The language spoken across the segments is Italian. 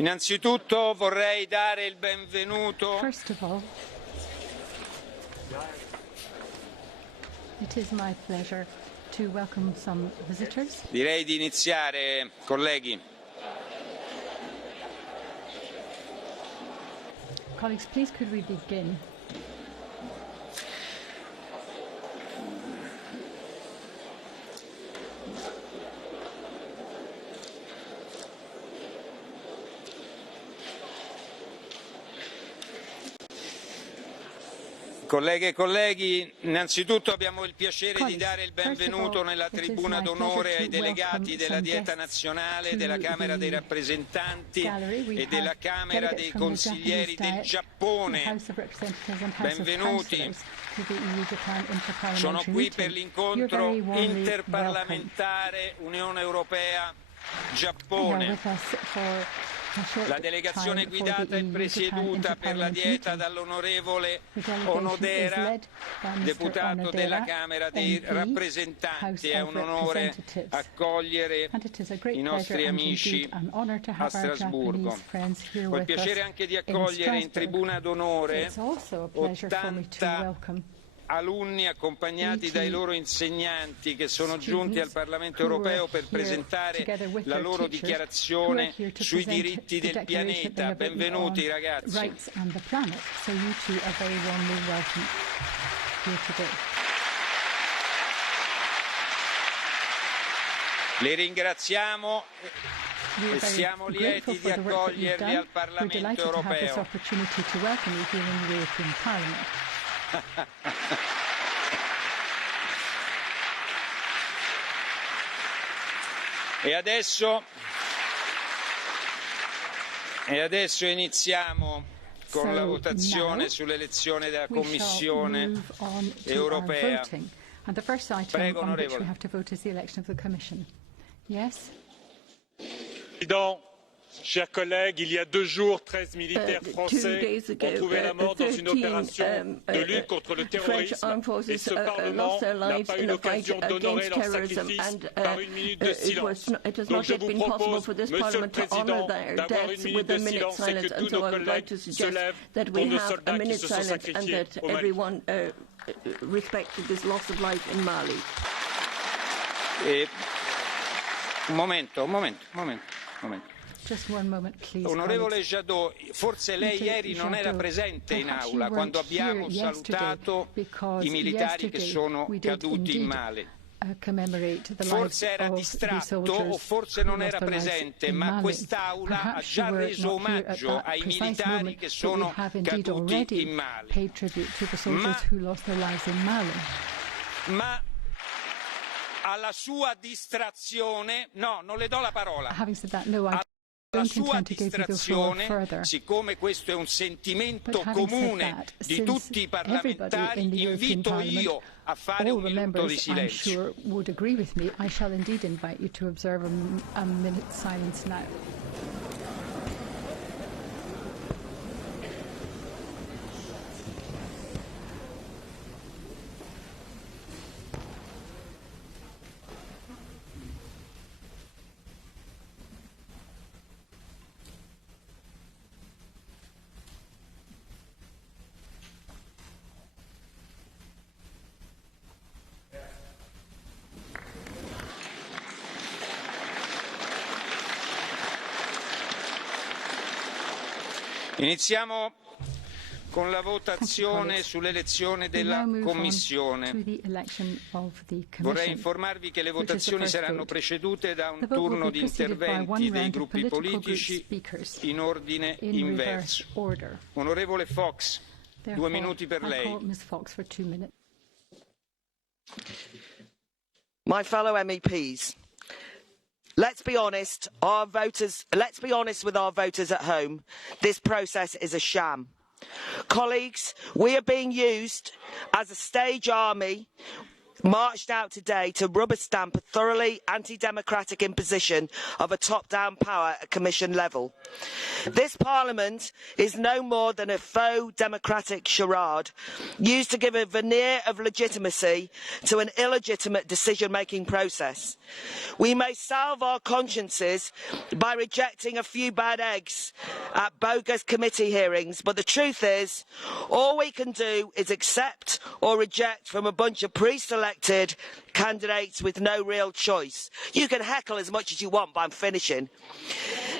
Innanzitutto vorrei dare il benvenuto First of all, it is my pleasure to welcome some visitors. Direi di iniziare, colleghi. Colleagues, please could we begin? Colleghe e colleghi, innanzitutto abbiamo il piacere di dare il benvenuto nella tribuna d'onore ai delegati della Dieta Nazionale, della Camera dei Rappresentanti e della Camera dei Consiglieri del Giappone. Benvenuti. Sono qui per l'incontro interparlamentare Unione Europea-Giappone. La delegazione guidata e presieduta per la Dieta dall'onorevole Onodera, deputato della Camera dei Rappresentanti. È un onore accogliere i nostri amici a Strasburgo. Ho il piacere anche di accogliere in tribuna d'onore 80 alunni accompagnati dai loro insegnanti che sono giunti al Parlamento europeo per presentare la loro dichiarazione sui diritti del pianeta. Benvenuti ragazzi. Li ringraziamo e siamo lieti di accoglierli al Parlamento europeo. E adesso iniziamo con la votazione sull'elezione della Commissione europea. Prego, onorevole. Président, chers collègues, il y a 2 jours, 13 militaires français ont trouvé la mort dans une opération de lutte contre le terrorisme et ce Parlement n'a pas eu l'occasion d'honorer leur sacrifice par une minute de silence. Donc je vous propose, Monsieur le Président, d'avoir une minute de silence et que tous nos collègues se lèvent pour nos soldats qui se sont sacrifiés au Mali. Un momento. Just one moment, please. Onorevole Jadot, forse lei ieri non era presente in aula quando abbiamo salutato i militari che sono caduti in Mali. Forse era distratto o forse non era presente, ma quest'Aula ha già reso omaggio ai militari che sono caduti in Mali. Ma alla sua distrazione, no, non le do la parola. Alla sua distrazione, siccome questo è un sentimento comune di tutti i parlamentari, invito io a fare un minuto di silenzio. Iniziamo con la votazione sull'elezione della Commissione. Vorrei informarvi che le votazioni saranno precedute da un turno di interventi dei gruppi politici in ordine inverso. Onorevole Fox, 2 minuti per lei. My fellow MEPs, let's be honest with our voters at home. This process is a sham. Colleagues, we are being used as a stage army marched out today to rubber stamp a thoroughly anti-democratic imposition of a top-down power at Commission level. This Parliament is no more than a faux democratic charade used to give a veneer of legitimacy to an illegitimate decision-making process. We may salve our consciences by rejecting a few bad eggs at bogus committee hearings, but the truth is, all we can do is accept or reject from a bunch of pre-selected candidates with no real choice. You can heckle as much as you want, but I'm finishing.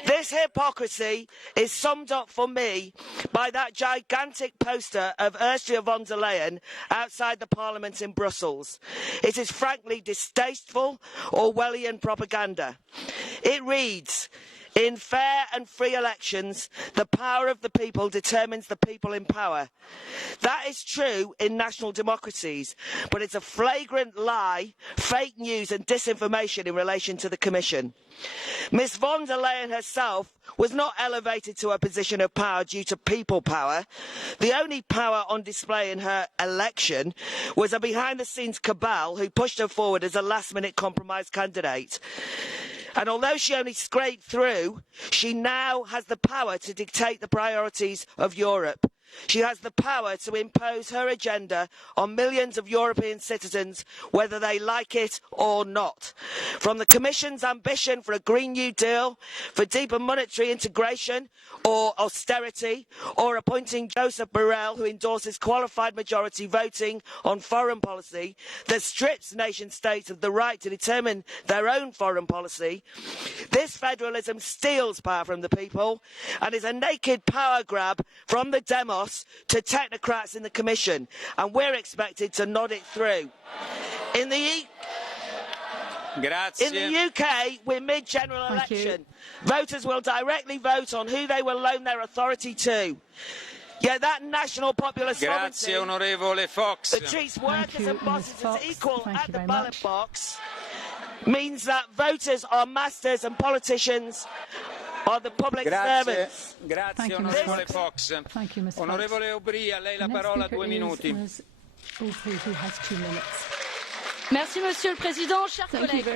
This hypocrisy is summed up for me by that gigantic poster of Ursula von der Leyen outside the Parliament in Brussels. It is frankly distasteful Orwellian propaganda. It reads, "In fair and free elections, the power of the people determines the people in power." That is true in national democracies, but it's a flagrant lie, fake news and disinformation in relation to the Commission. Ms von der Leyen herself was not elevated to a position of power due to people power. The only power on display in her election was a behind-the-scenes cabal who pushed her forward as a last-minute compromise candidate. And although she only scraped through, she now has the power to dictate the priorities of Europe. She has the power to impose her agenda on millions of European citizens, whether they like it or not. From the Commission's ambition for a Green New Deal, for deeper monetary integration or austerity, or appointing Joseph Borrell, who endorses qualified majority voting on foreign policy that strips nation states of the right to determine their own foreign policy, this federalism steals power from the people and is a naked power grab from the demos to technocrats in the Commission, and we're expected to nod it through. In the UK, we're mid-general election. Voters will directly vote on who they will loan their authority to. Yet that national popular sovereignty that treats workers and bosses as equal at the ballot box means that voters are masters and politicians are the public servants. Grazie onorevole Fox. Onorevole Aubry, a lei la parola, 2 minuti. Merci Monsieur le Président, chers collègues.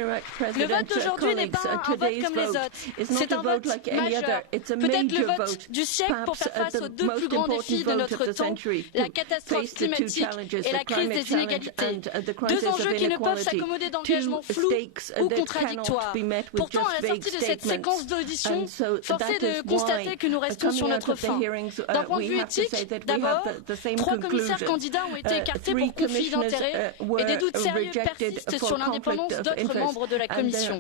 Le vote d'aujourd'hui n'est pas un vote comme les autres, c'est un vote majeur, peut-être le vote du siècle pour faire face aux deux plus grands défis de notre temps, la catastrophe climatique et la crise des inégalités. Deux enjeux qui ne peuvent s'accommoder d'engagements flous ou contradictoires. Pourtant, à la sortie de cette séquence d'auditions, force est de constater que nous restons sur notre faim. D'un point de vue éthique, d'abord, 3 commissaires candidats ont été écartés pour conflit d'intérêts et des doutes sérieux persiste sur l'indépendance d'autres membres de la Commission.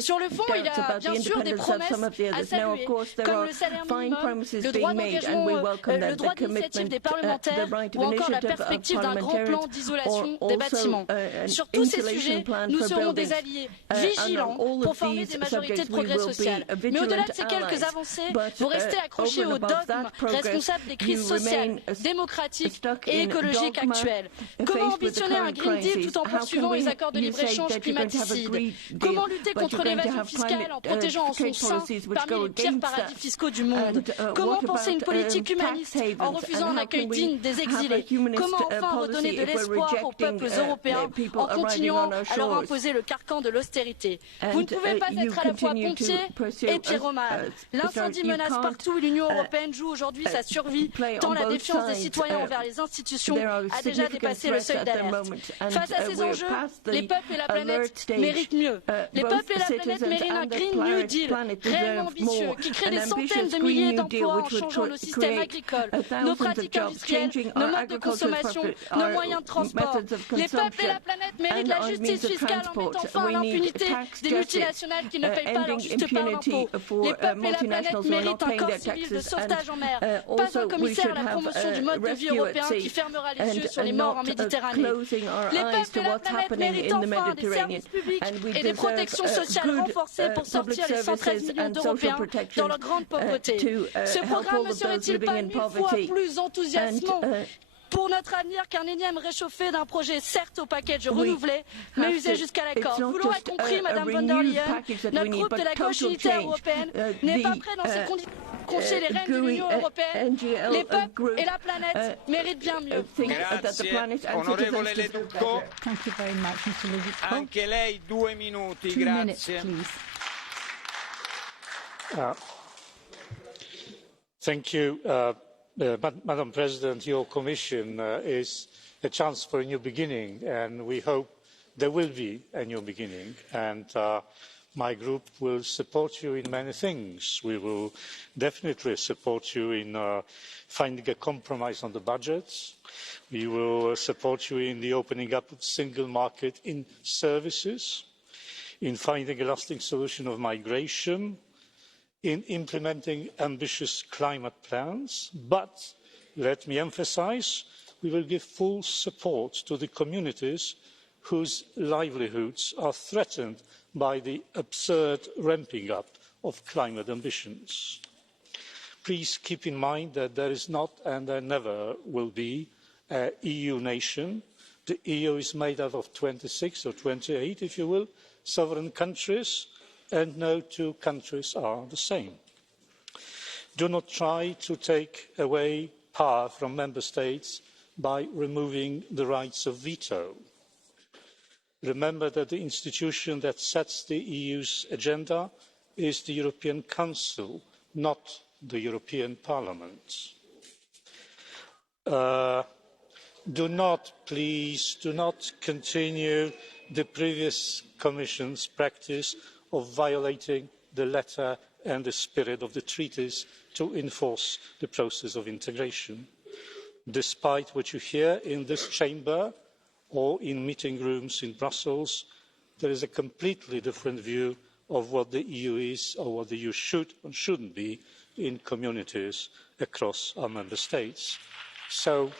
Sur le fond, il y a bien sûr des promesses à saluer, comme le salaire minimum, le droit d'engagement, le droit d'initiative des parlementaires ou encore la perspective d'un grand plan d'isolation des bâtiments. Sur tous ces sujets, nous serons des alliés vigilants pour former des majorités de progrès social. Mais au-delà de ces quelques avancées, vous restez accrochés aux dogmes responsables des crises sociales, démocratiques et écologiques actuelles. Comment ambitionner un Green Deal tout en poursuivant les accords de libre-échange climaticides? Comment lutter contre l'évasion fiscale en protégeant en son sein parmi les pires paradis fiscaux du monde? Comment penser une politique humaniste en refusant un accueil digne des exilés? Comment enfin redonner de l'espoir aux peuples européens en continuant à leur imposer le carcan de l'austérité? Vous ne pouvez pas être à la fois pompier et pyromane. L'incendie menace partout et l'Union européenne joue aujourd'hui sa survie tant la défiance des citoyens envers les institutions a déjà dépassé le seuil d'alerte. Face à ces enjeux, les peuples et la planète méritent mieux. Les peuples et la planète méritent un Green New Deal réellement ambitieux qui crée des centaines de milliers d'emplois en changeant nos systèmes agricoles, nos pratiques industrielles, nos modes de consommation, nos moyens de transport. Les peuples et la planète méritent la justice fiscale en mettant fin à l'impunité des multinationales qui ne payent pas leur juste part d'impôts. Les peuples et la planète méritent un corps civil de sauvetage en mer, pas un commissaire à la promotion du mode de vie européen qui fermera les yeux sur les morts en Méditerranée. Les peuples et la planète méritent enfin des services publics et des protections sociales renforcées pour sortir les 113 millions d'Européens dans leur grande pauvreté. Ce programme ne serait-il pas 1000 fois plus enthousiasmant pour notre avenir qu'un énième réchauffé d'un projet certes au package renouvelé, mais usé jusqu'à la corde. Vous l'aurez compris, Madame von der Leyen, notre groupe de la gauche unitaire européenne n'est pas prêt dans ces conditions à confier les rênes de l'Union européenne. Les peuples et la planète méritent bien mieux. Grazie. Onorevole Leducco, anche lei 2 minuti, grazie. Thank you, Madam President. Your Commission is a chance for a new beginning, and we hope there will be a new beginning. And my group will support you in many things. We will definitely support you in finding a compromise on the budgets. We will support you in the opening up of the single market in services, in finding a lasting solution of migration, in implementing ambitious climate plans. But let me emphasise, we will give full support to the communities whose livelihoods are threatened by the absurd ramping up of climate ambitions. Please keep in mind that there is not and there never will be an EU nation. The EU is made up of 26 or 28, if you will, sovereign countries, and no 2 countries are the same. Do not try to take away power from member states by removing the rights of veto. Remember that the institution that sets the EU's agenda is the European Council, not the European Parliament. Please do not continue the previous Commission's practice of violating the letter and the spirit of the treaties to enforce the process of integration. Despite what you hear in this chamber or in meeting rooms in Brussels, there is a completely different view of what the EU is or what the EU should and shouldn't be in communities across our member states. So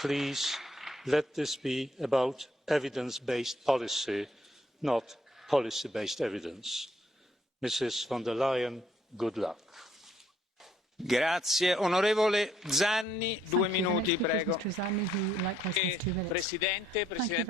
please let this be about evidence-based policy, not policy-based evidence. Mrs von der Leyen, good luck. Grazie. Onorevole Zanni, 2 minuti, prego. Presidente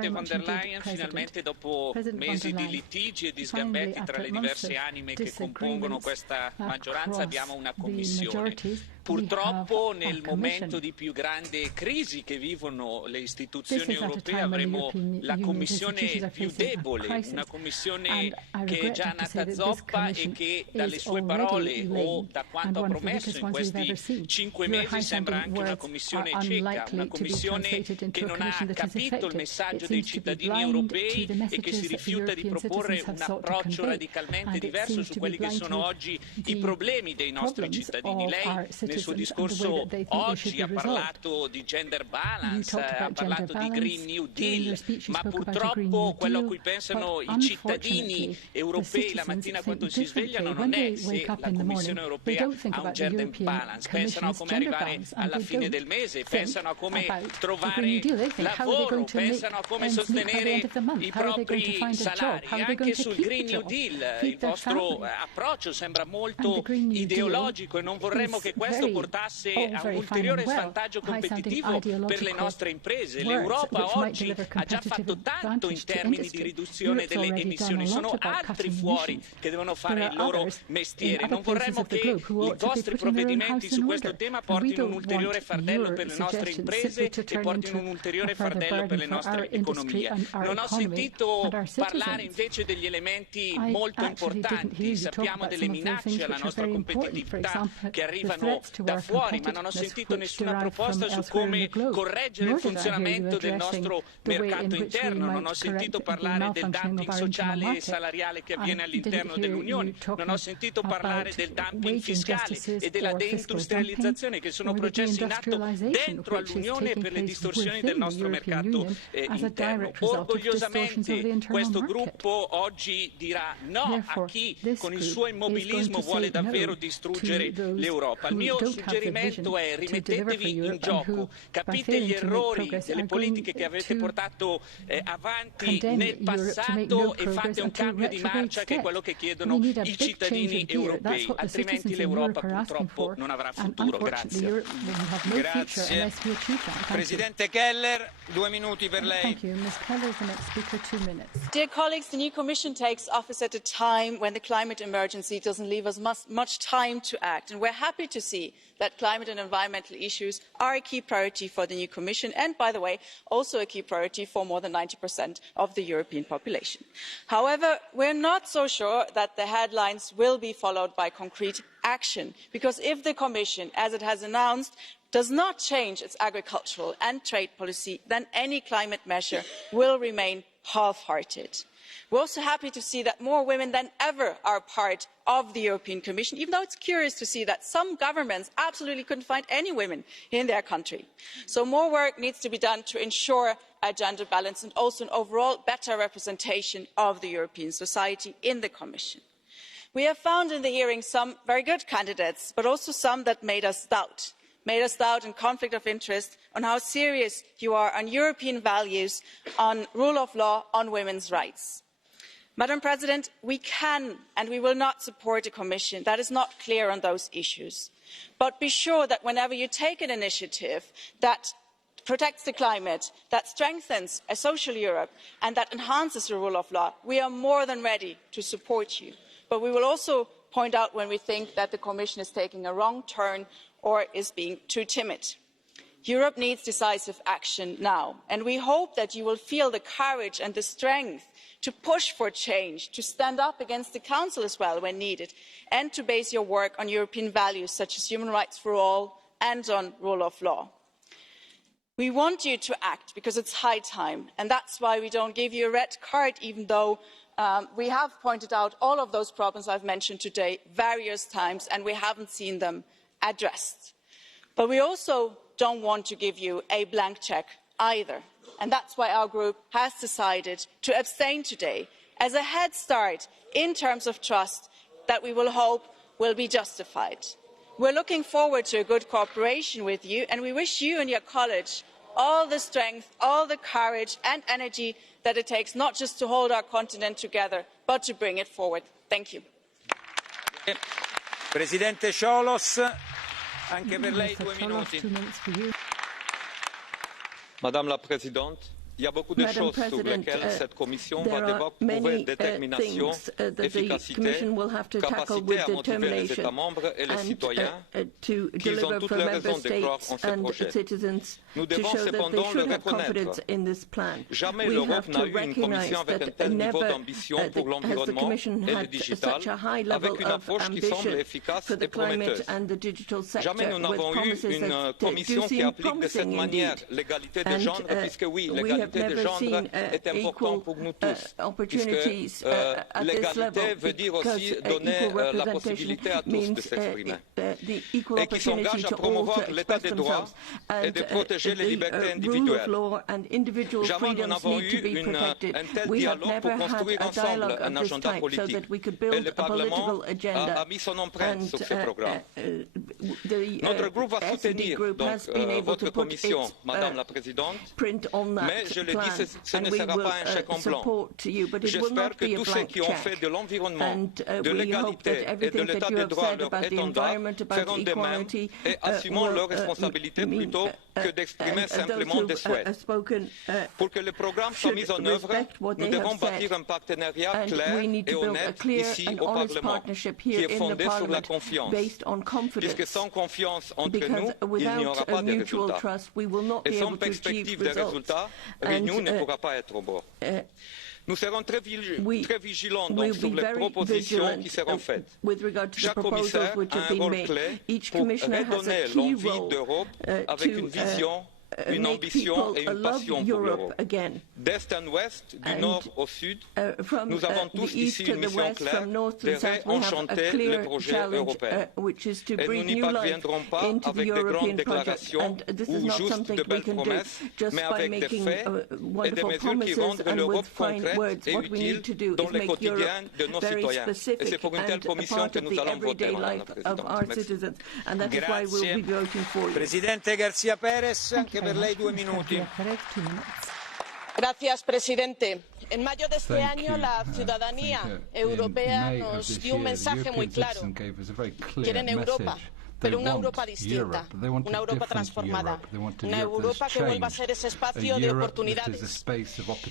von der Leyen, finalmente dopo mesi di litigi e di sgambetti tra le diverse anime che compongono questa maggioranza abbiamo una Commissione. Purtroppo nel momento di più grande crisi che vivono le istituzioni europee avremo la Commissione più debole, una Commissione che è già nata zoppa e che dalle sue parole o da quanto ha promesso in questi 5 mesi sembra anche una Commissione cieca, una Commissione che non ha capito il messaggio dei cittadini europei e che si rifiuta di proporre un approccio radicalmente diverso su quelli che sono oggi i problemi dei nostri cittadini. Lei nel suo discorso oggi ha parlato di gender balance, ha parlato di Green New Deal, ma purtroppo quello a cui pensano i cittadini europei la mattina quando si svegliano non è se la Commissione europea ha un gender balance, pensano a come arrivare alla fine del mese, pensano a come trovare lavoro, pensano a come sostenere i propri salari. Anche sul Green New Deal il vostro approccio sembra molto ideologico e non vorremmo che questo portasse a un ulteriore svantaggio competitivo per le nostre imprese. L'Europa oggi ha già fatto tanto in termini di riduzione delle emissioni, sono altri fuori che devono fare il loro mestiere. Non vorremmo che i vostri provvedimenti su questo tema portino un ulteriore fardello per le nostre imprese e portino un ulteriore fardello per le nostre economie. Non ho sentito parlare invece degli elementi molto importanti. Sappiamo delle minacce alla nostra competitività che arrivano da fuori, ma non ho sentito nessuna proposta su come correggere il funzionamento del nostro mercato interno, non ho sentito parlare del dumping sociale e salariale che avviene all'interno dell'Unione, non ho sentito parlare del dumping fiscale e della deindustrializzazione, che sono processi in atto dentro all'Unione per le distorsioni del nostro mercato interno. Orgogliosamente questo gruppo oggi dirà no a chi con il suo immobilismo vuole davvero distruggere l'Europa. Il mio don't have the vision suggerimento è to deliver for rimettetevi in Europe and who, gioco, by capite failing gli to make errori progress, delle are going politiche che avete to portato avanti condemn nel Europe to make no passato e progress fate un and to cambio di retrograde marcia che è steps. quello che We chiedono need a i big change cittadini of gear. That's europei, what the altrimenti citizens in l'Europa Europe are asking purtroppo for. non avrà And futuro. unfortunately, Grazie. Europe will have no future Grazie. unless we achieve that. Thank you. Presidente Keller, 2 minuti per lei. Thank you. Ms. Keller is the next speaker, 2 minutes. Dear colleagues, the new Commission takes office at a time when the climate emergency doesn't leave us much time to act. And we're happy to see that climate and environmental issues are a key priority for the new Commission and, by the way, also a key priority for more than 90% of the European population. However, we're not so sure that the headlines will be followed by concrete action, because if the Commission, as it has announced, does not change its agricultural and trade policy, then any climate measure will remain half-hearted. We're also happy to see that more women than ever are part of the European Commission, even though it's curious to see that some governments absolutely couldn't find any women in their country. So more work needs to be done to ensure a gender balance and also an overall better representation of the European society in the Commission. We have found in the hearing some very good candidates, but also some that made us doubt in conflict of interest on how serious you are on European values, on rule of law, on women's rights. Madam President, we can and we will not support a Commission that is not clear on those issues. But be sure that whenever you take an initiative that protects the climate, that strengthens a social Europe and that enhances the rule of law, we are more than ready to support you. But we will also point out when we think that the Commission is taking a wrong turn or is being too timid. Europe needs decisive action now, and we hope that you will feel the courage and the strength to push for change, to stand up against the Council as well when needed, and to base your work on European values such as human rights for all and on rule of law. We want you to act because it's high time, and that's why we don't give you a red card, even though we have pointed out all of those problems I've mentioned today various times, and we haven't seen them addressed. But we also don't want to give you a blank cheque either. And that's why our group has decided to abstain today as a head start in terms of trust that we will hope will be justified. We're looking forward to a good cooperation with you, and we wish you and your college all the strength, all the courage and energy that it takes, not just to hold our continent together, but to bring it forward. Thank you. Presidente Ciolos, anche per lei 2 minuti. Madame la Présidente, il y a beaucoup de choses sur lesquelles cette Commission va devoir prouver détermination, efficacité, capacité à motiver les États membres et les citoyens qu'ils ont toutes les raisons de croire en ce projet. Nous devons cependant le reconnaître. Jamais l'Europe n'a eu une Commission avec un tel niveau d'ambition pour l'environnement et le digital, avec une approche qui semble efficace et prometteuse. Jamais nous n'avons eu une Commission qui applique de cette manière l'égalité des genres, puisque oui, l'égalité des genres est importante pour nous tous, puisque l'égalité veut dire aussi donner la possibilité à tous de s'exprimer, et qui s'engage à promouvoir l'état de droit et de protéger les libertés individuelles. Jamais nous n'avons eu un tel dialogue pour construire ensemble un agenda politique, et le Parlement a mis son empreinte sur ce programme. Notre groupe va soutenir donc votre Commission, Madame la Présidente, mais je le dis, ce ne sera pas un chèque en blanc. J'espère que tous ceux qui ont fait de l'environnement, de l'égalité et de l'état de droit leur étendard feront de même et assumeront leurs responsabilités plutôt que d'exprimer simplement des souhaits. Pour que le programme soit mis en œuvre, nous devons bâtir un partenariat clair et honnête ici au Parlement, qui est fondé sur la confiance, puisque sans confiance entre nous, il n'y aura pas de résultats. Et sans perspective de résultats, l'Union ne pourra pas être au bord. Nous serons très vigilants donc sur les propositions qui seront faites. Chaque commissaire a un rôle clé pour redonner l'envie d'Europe avec une vision une ambition et une passion pour l'Europe. D'est en ouest, du nord au sud, nous avons tous ici une mission claire de réenchanter le projet européen. Et nous n'y parviendrons pas avec de grandes déclarations ou juste de belles promesses, mais avec des faits et des mesures qui rendent l'Europe concrète et utile dans le quotidien de nos citoyens. Et c'est pour une telle commission que nous allons voter, Madame la Présidente. Grazie. Presidente García Pérez, anche per lei 2 minuti. Señor presidente, en mayo de este año la ciudadanía europea nos dio un mensaje muy claro. Quieren Europa, pero una Europa distinta, una Europa transformada, una Europa que vuelva a ser ese espacio de oportunidades.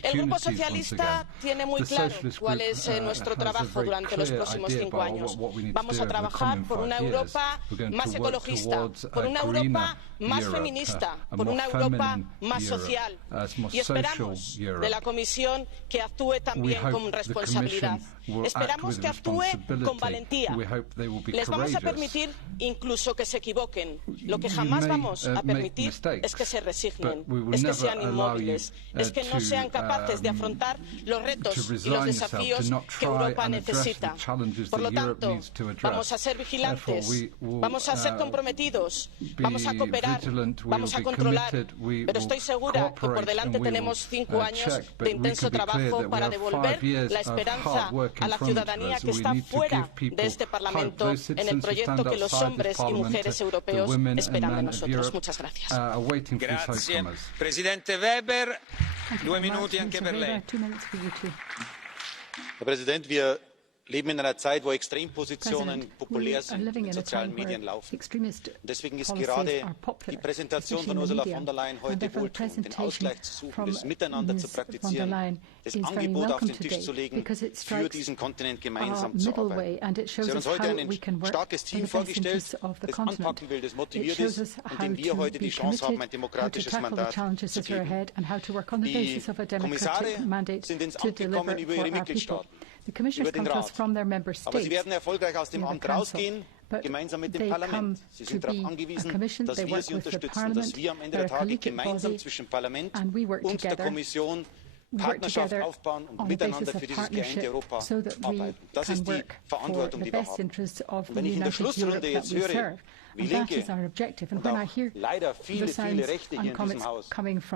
El Grupo Socialista tiene muy claro cuál es nuestro trabajo durante los próximos 5 años. Vamos a trabajar por una Europa más ecologista, por una Europa más feminista, por una Europa más social. Y esperamos de la Comisión que actúe también con responsabilidad. Esperamos que actúe con valentía. Les vamos a permitir incluso que se equivoquen. Lo que jamás vamos a permitir es que se resignen, es que sean inmóviles, es que no sean capaces de afrontar los retos y los desafíos que Europa necesita. Por lo tanto, vamos a ser vigilantes, vamos a ser comprometidos, vamos a cooperar, vamos a controlar, pero estoy segura que por delante tenemos 5 años de intenso trabajo para devolver la esperanza a la ciudadanía que está fuera de este Parlamento en el proyecto que los hombres y mujeres europeos esperan de nosotros. Muchas gracias. Grazie. Presidente Weber, 2 minuti anche per lei. Herr Präsident, wir leben in einer Zeit, wo Extrempositionen populär sind in sozialen Medien laufen. Deswegen ist gerade die Präsentation von Ursula von der Leyen heute wohltuend, den Ausgleich zu suchen, das Miteinander zu praktizieren, das Angebot auf den Tisch zu legen, für diesen Kontinent gemeinsam zu arbeiten. Sie hat uns heute ein starkes Team vorgestellt, das anpacken will, das motiviert ist und dem wir heute die Chance haben, ein demokratisches Mandat zu geben. Die Kommissare sind ins Amt gekommen über ihre Mitgliedstaaten, über den Rat. Aber sie werden erfolgreich aus dem Amt rausgehen, gemeinsam mit dem Parlament. Sie sind darauf angewiesen, dass wir sie unterstützen, dass wir am Ende der Tage gemeinsam zwischen Parlament und der Kommission Partnerschaft aufbauen und miteinander für dieses geeinte Europa arbeiten. Das ist die Verantwortung, die wir haben. Und wenn ich in der Schlussrunde jetzt höre, wie Linke und auch leider viele Rechte hier in diesem Haus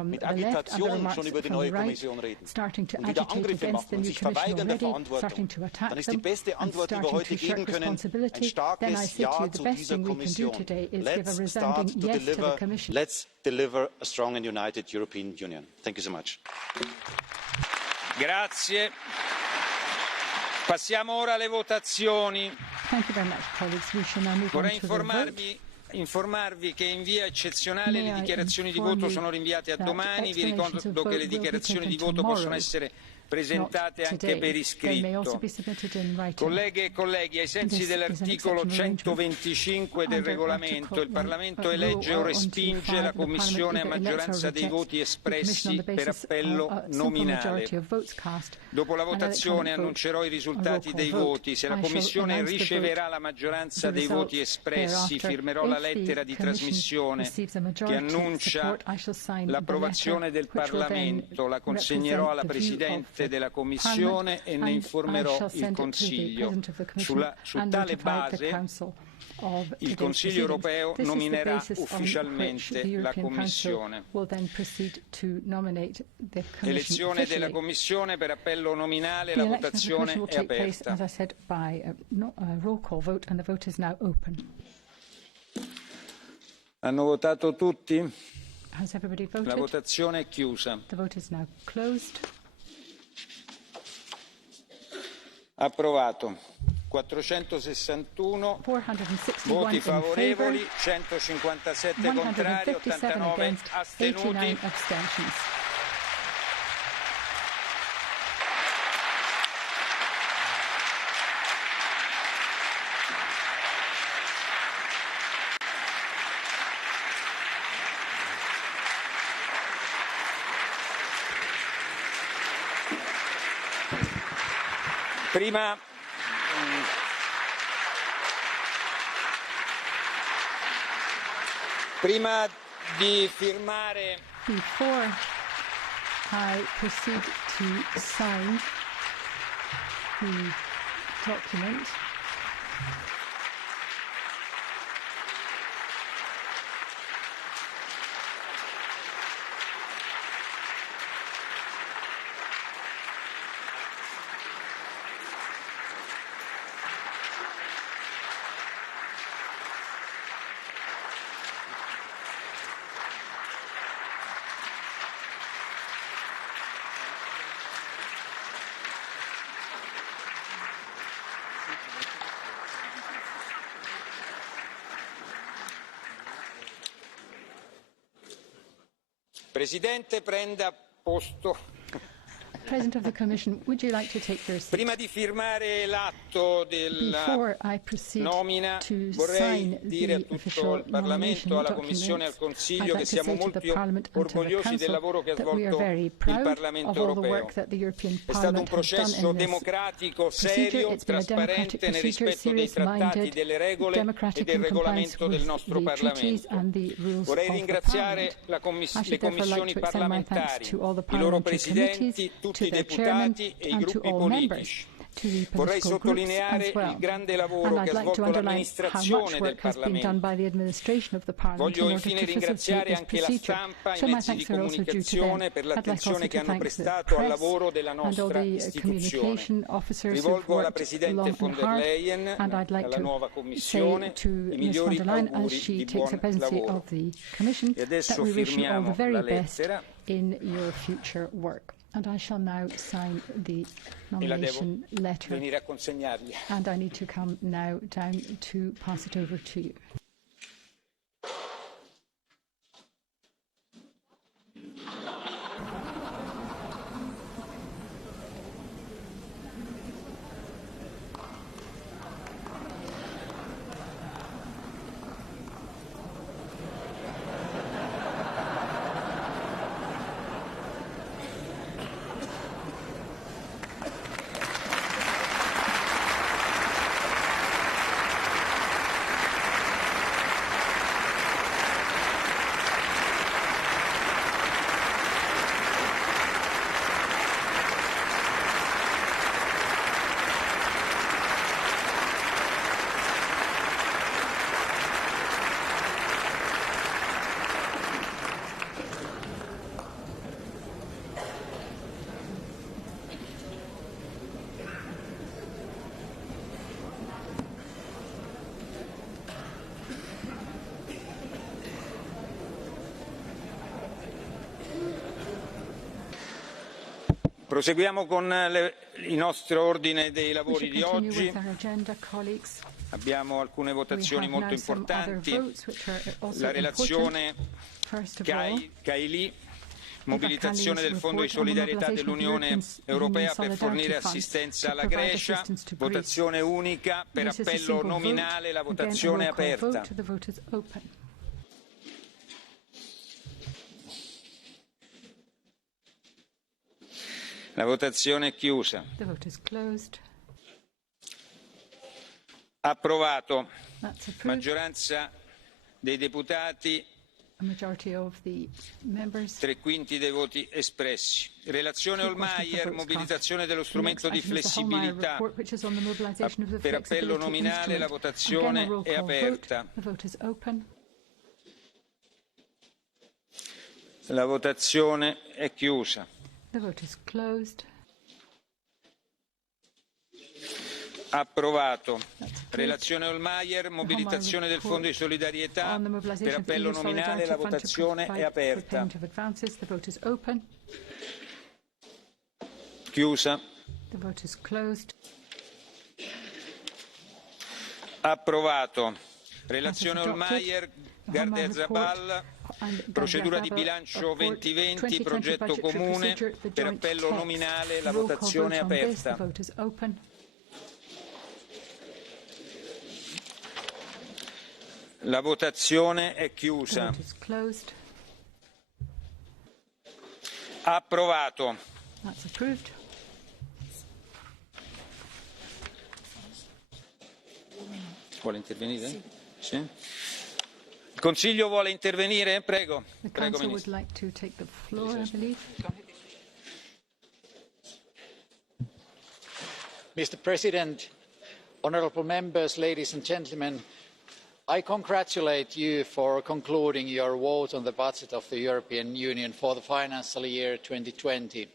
mit Agitation schon über die neue Kommission reden und wieder Angriffe machen und sich verweigern der Verantwortung, dann ist die beste Antwort, die wir heute geben können, ein starkes Ja zu dieser Kommission. Let's start to deliver. Let's deliver a strong and united European Union. Thank you so much. Grazie. Passiamo ora alle votazioni. Vorrei informarvi che in via eccezionale le dichiarazioni di voto sono rinviate a domani. Vi ricordo che le dichiarazioni di voto possono essere presentate anche per iscritto. Colleghe e colleghi, ai sensi dell'articolo 125 del regolamento, il Parlamento elegge o respinge la Commissione a maggioranza dei voti espressi per appello nominale. Dopo la votazione annuncerò i risultati dei voti. Se la Commissione riceverà la maggioranza dei voti espressi, firmerò la lettera di trasmissione che annuncia l'approvazione del Parlamento, la consegnerò alla Presidente della Commissione e ne informerò il Consiglio. Su tale base il Consiglio europeo nominerà ufficialmente la Commissione. Elezione della Commissione per appello nominale, la votazione è aperta. Hanno votato tutti? La votazione è chiusa. Approvato. 461 voti favorevoli, 157 contrari, 89 astenuti. Prima di firmare. Before I proceed to sign the document, Presidente, prenda posto. President of the Commission, would you like to take your seat? Prima di firmare l'atto della nomina, vorrei dire a tutto il Parlamento, alla Commissione e al Consiglio che siamo molto orgogliosi del lavoro che ha svolto il Parlamento europeo. È stato un processo democratico, serio, trasparente, nel rispetto dei trattati, delle regole e del regolamento del nostro Parlamento. Vorrei ringraziare le commissioni parlamentari, i loro presidenti, tutti i deputati e i gruppi politici. Vorrei sottolineare il grande lavoro che ha svolto l'amministrazione del Parlamento. Voglio infine ringraziare anche la stampa e i mezzi di comunicazione per l'attenzione che hanno prestato al lavoro della nostra istituzione. Rivolgo alla Presidente von der Leyen e alla nuova Commissione i migliori auguri di buon lavoro. E adesso firmiamo la lettera. In your future work. And I shall now sign the nomination letter. Venire a consegnargli. And I need to come now down to pass it over to you. Proseguiamo con il nostro ordine dei lavori di oggi. Abbiamo alcune votazioni molto importanti. La relazione Kaili, mobilitazione del Fondo di solidarietà dell'Unione Europea per fornire assistenza alla Grecia, votazione unica per appello nominale, la votazione è aperta. La votazione è chiusa. Approvato. Maggioranza dei deputati, 3/5 dei voti espressi. Relazione Hohlmeier, mobilitazione dello strumento di flessibilità. Per appello nominale la votazione è aperta. La votazione è chiusa. The vote is closed. Approvato. Relazione Hohlmeier, mobilitazione del Fondo di solidarietà. Per appello nominale la votazione è aperta. Chiusa. The vote is closed. Approvato. Relazione Hohlmeier, Gardiazabal, procedura di bilancio 2020, progetto comune, per appello nominale la votazione è aperta. La votazione è chiusa. Approvato. Vuole intervenire? Sì. Consiglio vuole intervenire? Prego. The Council would like to take the floor, I believe. Mr. President, honourable members, ladies and gentlemen, I congratulate you for concluding your vote on the budget of the European Union for the financial year 2020.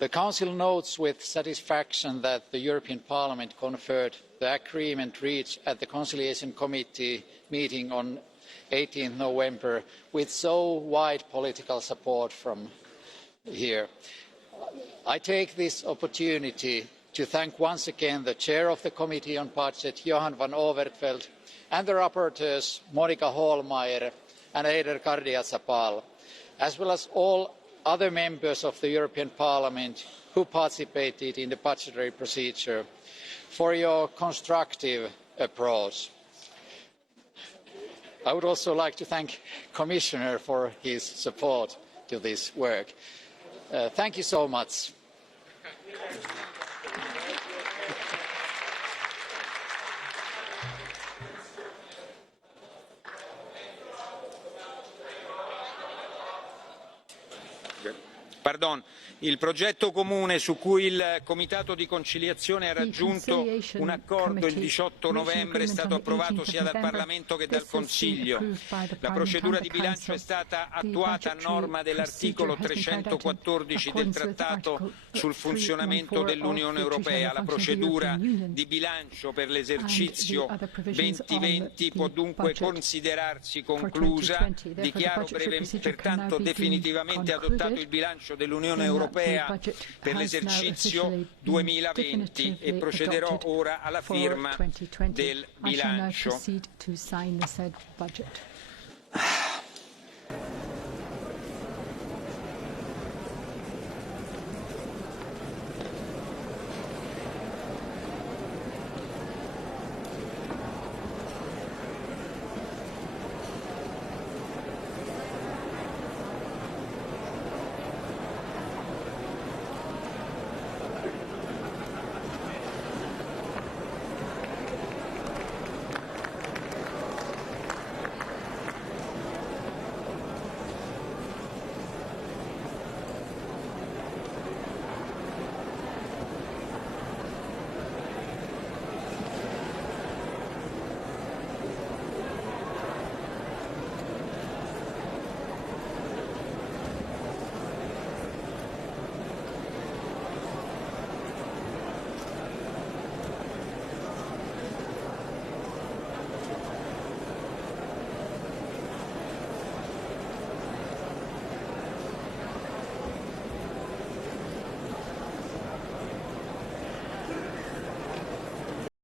The Council notes with satisfaction that the European Parliament conferred the agreement reached at the Conciliation Committee meeting on 18 November with so wide political support from here. I take this opportunity to thank once again the Chair of the Committee on Budget, Johan van Overtveld, and the rapporteurs, Monika Hohlmeier and Eider Gardiazabal, as well as all other members of the European Parliament who participated in the budgetary procedure, for your constructive approach. I would also like to thank the Commissioner for his support to this work. Thank you so much. Pardon. Il progetto comune su cui il Comitato di conciliazione ha raggiunto un accordo il 18 novembre è stato approvato sia dal Parlamento che dal Consiglio. La procedura di bilancio è stata attuata a norma dell'articolo 314 del Trattato sul funzionamento dell'Unione Europea. La procedura di bilancio per l'esercizio 2020 può dunque considerarsi conclusa. Dichiaro pertanto definitivamente adottato il bilancio dell'Unione Europea per l'esercizio 2020 e procederò ora alla firma del bilancio.